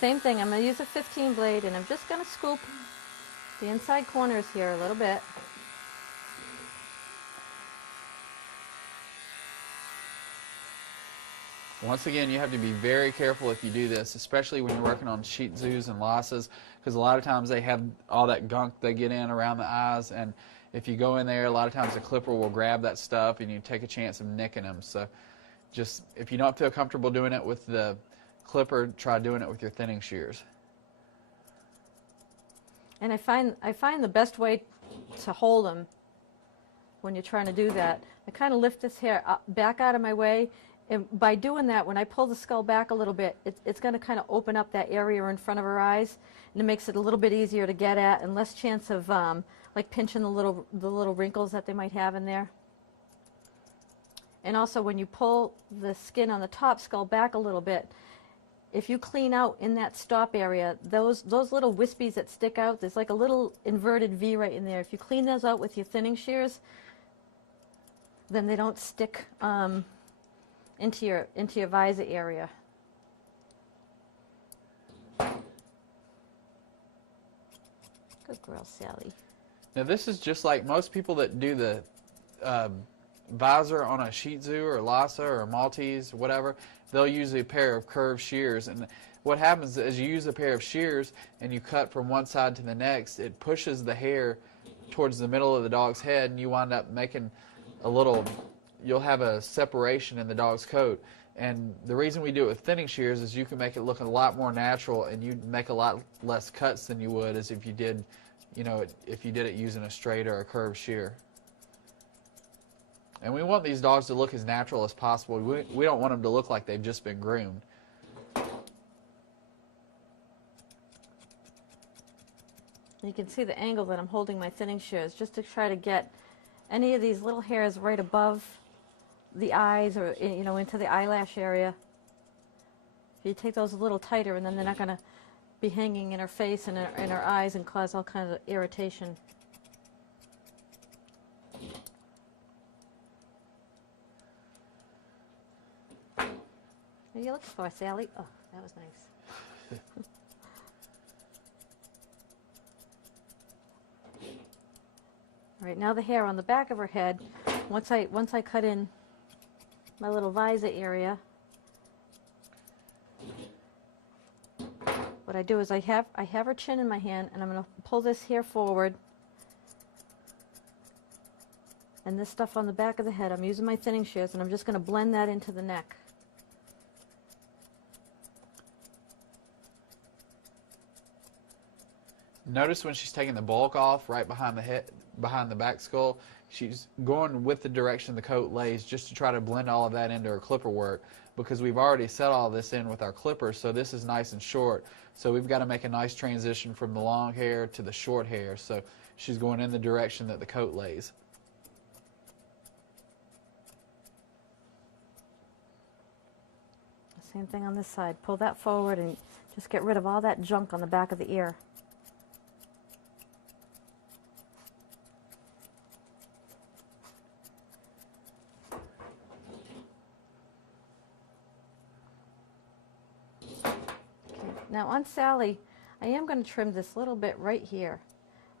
Same thing, I'm going to use a 15 blade and I'm just going to scoop the inside corners here a little bit. Once again, you have to be very careful if you do this, especially when you're working on Shih Tzus and Lhasas, because a lot of times they have all that gunk they get in around the eyes, and if you go in there, a lot of times the clipper will grab that stuff and you take a chance of nicking them. So just, if you don't feel comfortable doing it with the clipper, try doing it with your thinning shears. And I find the best way to hold them when you're trying to do that, I kind of lift this hair up, back out of my way. And by doing that, when I pull the skull back a little bit, it's going to kind of open up that area in front of her eyes, and it makes it a little bit easier to get at and less chance of like pinching the little wrinkles that they might have in there. And also, when you pull the skin on the top skull back a little bit, if you clean out in that stop area, those little wispies that stick out, there's like a little inverted V right in there. If you clean those out with your thinning shears, then they don't stick into your visor area. Good girl, Sally. Now this is just like most people that do the visor on a Shih Tzu or Lhasa or a Maltese, whatever. They'll use a pair of curved shears, and what happens is you use a pair of shears and you cut from one side to the next. It pushes the hair towards the middle of the dog's head, and you wind up making a little. You'll have a separation in the dog's coat. And the reason we do it with thinning shears is you can make it look a lot more natural, and you make a lot less cuts than you would as if you did, if you did it using a straight or a curved shear. And we want these dogs to look as natural as possible. We don't want them to look like they've just been groomed. You can see the angle that I'm holding my thinning shears just to try to get any of these little hairs right above the eyes or into the eyelash area. If you take those a little tighter, and then they're not going to be hanging in her face and in her eyes and cause all kinds of irritation. What are you looking for, Sally? Oh, that was nice. All right, now the hair on the back of her head, once I cut in my little visor area, what I do is I have her chin in my hand, and I'm going to pull this hair forward, and this stuff on the back of the head, I'm using my thinning shears, and I'm just going to blend that into the neck. Notice when she's taking the bulk off right behind the head, behind the back skull, she's going with the direction the coat lays just to try to blend all of that into her clipper work, because we've already set all this in with our clippers, so this is nice and short. So we've got to make a nice transition from the long hair to the short hair. So she's going in the direction that the coat lays. Same thing on this side. Pull that forward and just get rid of all that junk on the back of the ear. Now on Sally, I am going to trim this little bit right here.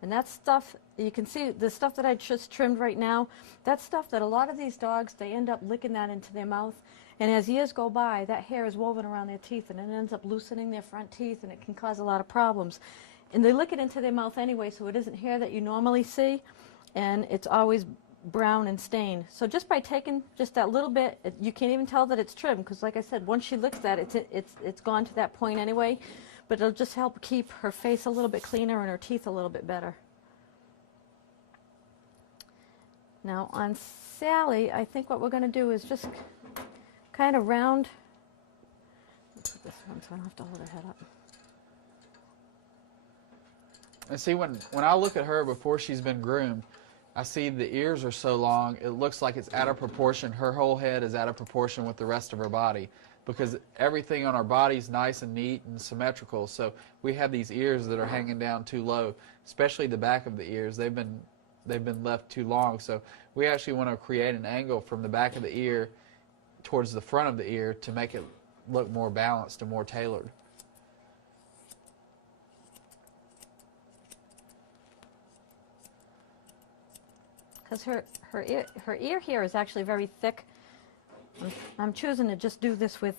And that stuff, you can see the stuff that I just trimmed right now, that's stuff that a lot of these dogs, they end up licking that into their mouth. And as years go by, that hair is woven around their teeth, and it ends up loosening their front teeth, and it can cause a lot of problems. And they lick it into their mouth anyway, so it isn't hair that you normally see, and it's always brown and stained. So just by taking just that little bit, you can't even tell that it's trimmed, because like I said, once she licks that, it's gone to that point anyway. But it'll just help keep her face a little bit cleaner and her teeth a little bit better. Now on Sally, I think what we're going to do is just kind of round. Let's put this one so I don't have to hold her head up. And see, when I look at her before she's been groomed, I see the ears are so long, it looks like it's out of proportion. Her whole head is out of proportion with the rest of her body, because everything on our body is nice and neat and symmetrical. So we have these ears that are hanging down too low, especially the back of the ears. They've been left too long. So we actually want to create an angle from the back of the ear towards the front of the ear to make it look more balanced and more tailored. because her ear here is actually very thick. I'm choosing to just do this with